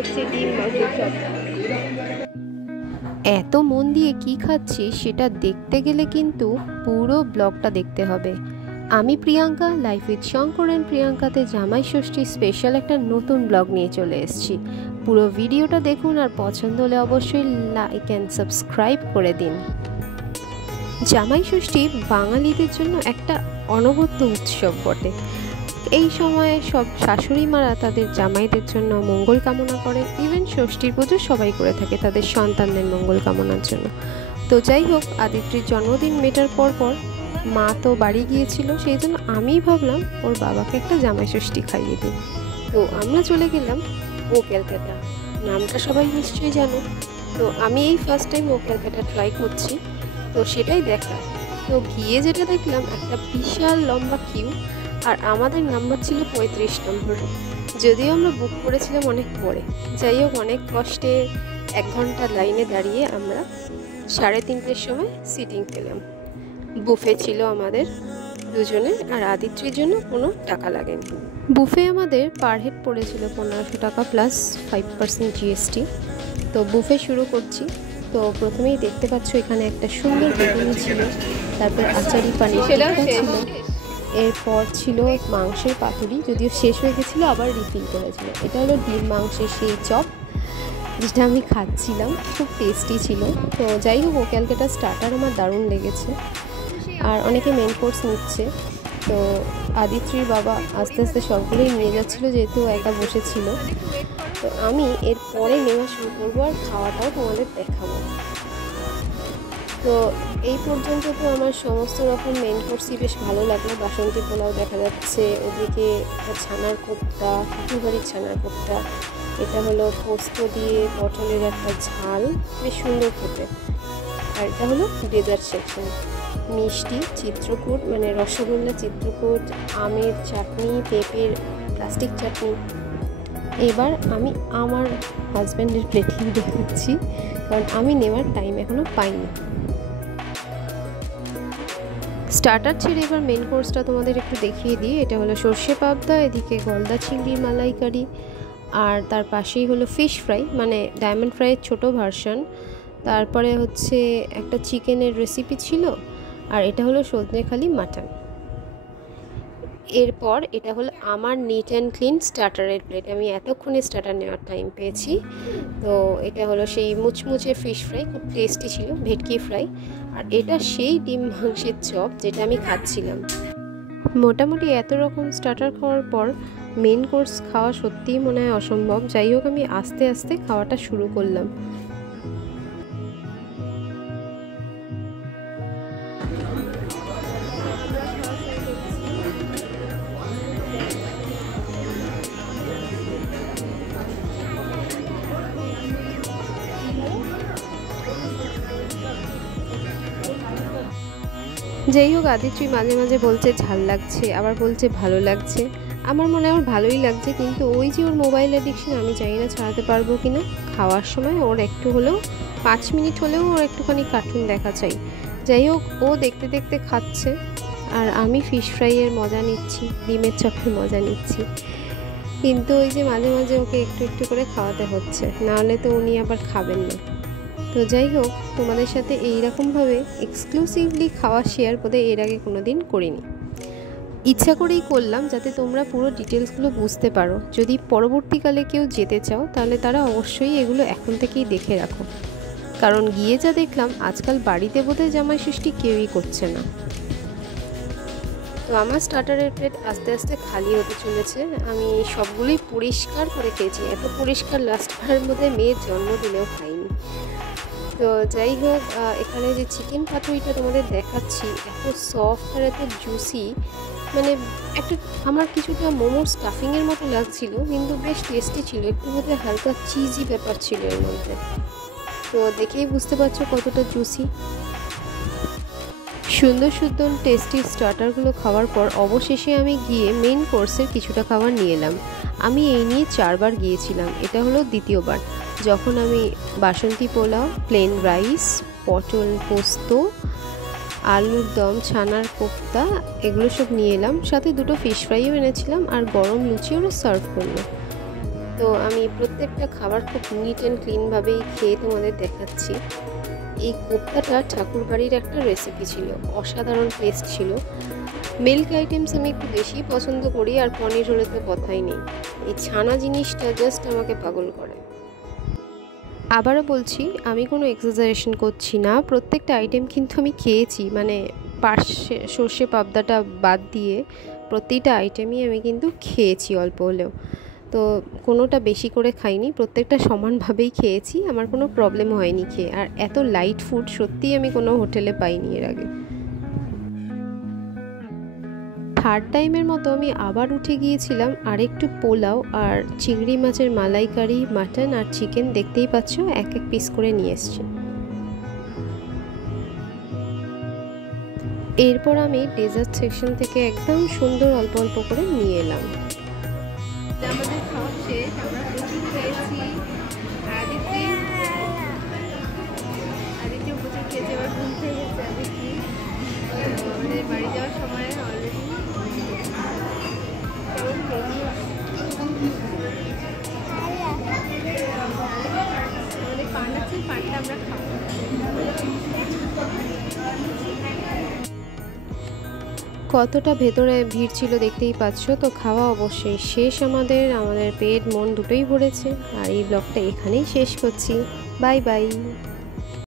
হচ্ছে ডিম মাংসের চপ। এত মন দিয়ে কি খাচ্ছি সেটা দেখতে গেলে কিন্তু পুরো ব্লগটা দেখতে হবে। আমি Priyanka, life with Shankar and প্রিয়াঙ্কাতে জামাই ষষ্ঠী স্পেশাল একটা নতুন ব্লগ নিয়ে চলে এসেছি। পুরো ভিডিওটা দেখুন আর পছন্দ হলে অবশ্যই লাইক অ্যান্ড সাবস্ক্রাইব করে দিন। জামাই ষষ্ঠী বাঙালিদের জন্য একটা অনবদ্য উৎসব বটে। এই সময়ে সব শাশুড়ি মারা তাদের জামাইদের জন্য মঙ্গল কামনা করে। ইভেন ষষ্ঠীর পুজো সবাই করে থাকে তাদের সন্তানদের মঙ্গল কামনার জন্য। তো যাই হোক, আদিত্রির জন্মদিন মেটার পর মা তো বাড়ি গিয়েছিল, সেই জন্য আমিই ভাবলাম ওর বাবাকে একটা জামাই ষষ্ঠী খাইয়ে দিই। তো আমরা চলে গেলাম ও ক্যালকাটা। নামটা সবাই নিশ্চয়ই জানো। তো আমি এই ফার্স্ট টাইম ও ক্যালকাটা ট্রাই করছি, তো সেটাই দেখা। তো গিয়ে যেটা দেখলাম, একটা বিশাল লম্বা কিউ, আর আমাদের নাম্বার ছিল 35 নম্বর। যদিও আমরা বুক করেছিলাম অনেক পরে। যাই হোক, অনেক কষ্টে 1 ঘন্টা লাইনে দাঁড়িয়ে আমরা 3:30টার সময় সিটিং পেলাম। বুফে ছিল আমাদের দুজনে, আর আদিত্রির জন্য কোনো টাকা লাগেনি। বুফে আমাদের পার হেড পড়েছিল 1500 টাকা প্লাস 5% জিএসটি। তো বুফে শুরু করছি। তো প্রথমেই দেখতে পাচ্ছ এখানে একটা সুন্দর বেগুনি ছিল, তারপর আচারি পানির টিক্কা ছিল, এরপর ছিল মাংসের পাতুরি, যদিও শেষ হয়ে গেছিলো, আবার রিফিল করেছিল। এটা হলো ডিম মাংসের সেই চপ যেটা আমি খাচ্ছিলাম, খুব টেস্টি ছিল। তো যাই হোক, ও ক্যালকাটা স্টার্টার আমার দারুণ লেগেছে। আর অনেকে মেন কোর্স নিচ্ছে। তো আদিত্রির বাবা আস্তে আস্তে সবগুলোই নিয়ে যাচ্ছিলো, যেহেতু একা বসেছিল। তো আমি এরপরে নেওয়া শুরু করবো আর খাওয়াটাও তোমাদের দেখাবো। তো এই পর্যন্ত তো আমার সমস্ত রকম মেন কোর্সই বেশ ভালো লাগলো। বাসন্তী পোলাও দেখা যাচ্ছে, ওদিকে ছানার কোপ্তা, শ্বশুরবাড়ির ছানার কোপ্তা, এটা হলো পোস্ত দিয়ে পটলের একটা ঝাল, বেশ সুন্দর খেতে। আর এটা হলো ডেজার্ট সেকশন, মিষ্টি, চিত্রকূট মানে রসগোল্লা, চিত্রকূট, আমের চাটনি, পেঁপের প্লাস্টিক চাটনি। এবার আমি আমার হাজব্যান্ডের প্লেটিং দেখাচ্ছি, কারণ আমি নেওয়ার টাইম এখনও পাইনি। স্টার্টার ছেড়ে এবার মেন কোর্সটা তোমাদের একটু দেখিয়ে দিই। এটা হলো সর্ষে পাবদা, এদিকে গলদা চিংড়ির মালাইকারি, আর তার পাশেই হলো ফিশ ফ্রাই মানে ডায়মন্ড ফ্রাইয়ের ছোটো ভার্সন। তারপরে হচ্ছে একটা চিকেনের রেসিপি ছিল, আর এটা হলো সজনেখালি মাটন। এরপর এটা হলো আমার নিট অ্যান্ড ক্লিন স্টার্টারের প্লেট। আমি এতক্ষণে স্টার্টার নেওয়ার টাইম পেয়েছি। তো এটা হলো সেই মুচমুচে ফিশ ফ্রাই, খুব টেস্টি ছিল, ভেটকি ফ্রাই। আর এটা সেই ডিম মাংসের চপ যেটা আমি খাচ্ছিলাম। মোটামুটি এত রকম স্টার্টার খাওয়ার পর মেন কোর্স খাওয়া সত্যিই মনে হয় অসম্ভব। যাই হোক, আমি আস্তে আস্তে খাওয়াটা শুরু করলাম। যাই হোক, আদিত্রি মাঝে মাঝে বলছে ঝাল লাগছে, আবার বলছে ভালো লাগছে। আমার মনে হয় ওর ভালোই লাগছে, কিন্তু ওই যে ওর মোবাইল অ্যাডিকশন, আমি জানি না ছাড়াতে পারবো কি না। খাওয়ার সময় ওর একটু হলেও 5 মিনিট হলেও ওর একটুখানি কার্টুন দেখা চাই। যাই হোক, ও দেখতে দেখতে খাচ্ছে, আর আমি ফিশ ফ্রাইয়ের মজা নিচ্ছি, ডিমের চপের মজা নিচ্ছি। কিন্তু ওই যে মাঝে মাঝে ওকে একটু একটু করে খাওয়াতে হচ্ছে, নাহলে তো উনি আবার খাবেন না। তো যাই হোক, তোমাদের সাথে এইরকমভাবে এক্সক্লুসিভলি খাওয়া শেয়ার বোধহয় এর আগে কোনো দিন করিনি। ইচ্ছা করেই করলাম যাতে তোমরা পুরো ডিটেলসগুলো বুঝতে পারো। যদি পরবর্তীকালে কেউ যেতে চাও, তাহলে তারা অবশ্যই এগুলো এখন থেকেই দেখে রাখো, কারণ গিয়ে যা দেখলাম আজকাল বাড়িতে বোধহয় জামাই ষষ্ঠী কেউই করছে না। তো আমার স্টার্টারের প্লেট আস্তে আস্তে খালি হতে চলেছে। আমি সবগুলোই পরিষ্কার করে খেয়েছি, এত পরিষ্কার লাস্টবারের মধ্যে মেয়ের জন্মদিনেও খাইনি। তো যাই হোক, এখানে যে চিকেন পাতুরিটা তোমাদের দেখাচ্ছি, এত সফট আর এত জুসি, মানে একটা আমার কিছুটা মোমোর স্টাফিংয়ের মতো লাগছিল, কিন্তু বেশ টেস্টি ছিল। একটু বোধহয় হালকা চিজি ব্যাপার ছিল এর মধ্যে। তো দেখেই বুঝতে পারছো কতটা জুসি। সুন্দর সুন্দর টেস্টি স্টার্টারগুলো খাওয়ার পর অবশেষে আমি গিয়ে মেন কোর্সের কিছুটা খাবার নিয়ে এলাম। আমি এই নিয়ে 4 বার গিয়েছিলাম, এটা হলো দ্বিতীয়বার। যখন আমি বাসন্তী পোলাও, প্লেন রাইস, পটল পোস্ত, আলুর দম, ছানার কোপ্তা, এগুলো সব নিয়ে এলাম। সাথে 2টো ফিশ ফ্রাইও এনেছিলাম, আর গরম লুচি ওরা সার্ভ করলো। তো আমি প্রত্যেকটা খাবার খুব নিট অ্যান্ড ক্লিনভাবেই খেয়ে তোমাদের দেখাচ্ছি। এই কোপ্তাটা ঠাকুরবাড়ির একটা রেসিপি ছিল, অসাধারণ টেস্ট ছিল। মিল্ক আইটেমস আমি একটু বেশি পছন্দ করি, আর পনির হলে তো কথাই নেই। এই ছানা জিনিসটা জাস্ট আমাকে পাগল করে। আবারও বলছি, আমি কোনো এক্সাজারেশন করছি না, প্রত্যেকটা আইটেম কিন্তু আমি খেয়েছি, মানে পার্শে সর্ষে পাবদাটা বাদ দিয়ে প্রতিটা আইটেমই আমি কিন্তু খেয়েছি অল্প হলেও। তো কোনোটা বেশি করে খাইনি, প্রত্যেকটা সমানভাবেই খেয়েছি, আমার কোনো প্রবলেম হয়নি খেয়ে। আর এত লাইট ফুড সত্যিই আমি কোনো হোটেলে পাইনি এর আগে। থার্ড টাইমের মতো আমি আবার উঠে গিয়েছিলাম আরেকটু পোলাও আর চিংড়ি মাছের মালাইকারি, মাটন আর চিকেন দেখতেই পাচ্ছ এক এক পিস করে নিয়ে এসছি। এরপর আমি ডেজার্ট সেকশন থেকে একদম সুন্দর অল্প অল্প করে নিয়ে এলাম। আমাদের খাওয়া শেষ, আমরা প্রচুর খেয়েছি। আদিত্য প্রচুর খেয়েছে, এবার ঘুম থেকে গেছে আদিত্য। আমাদের বাড়ি যাওয়ার সময় অলরেডি আমাদের পান আছে, পানটা আমরা খাবো। কতটা ভেতরে ভিড় ছিল দেখতেই পাচ্ছ। তো খাওয়া অবশ্যই শেষ, আমাদের পেট মন দুটোই ভরেছে। আর এই ব্লগটা এখানেই শেষ করছি। Bye bye.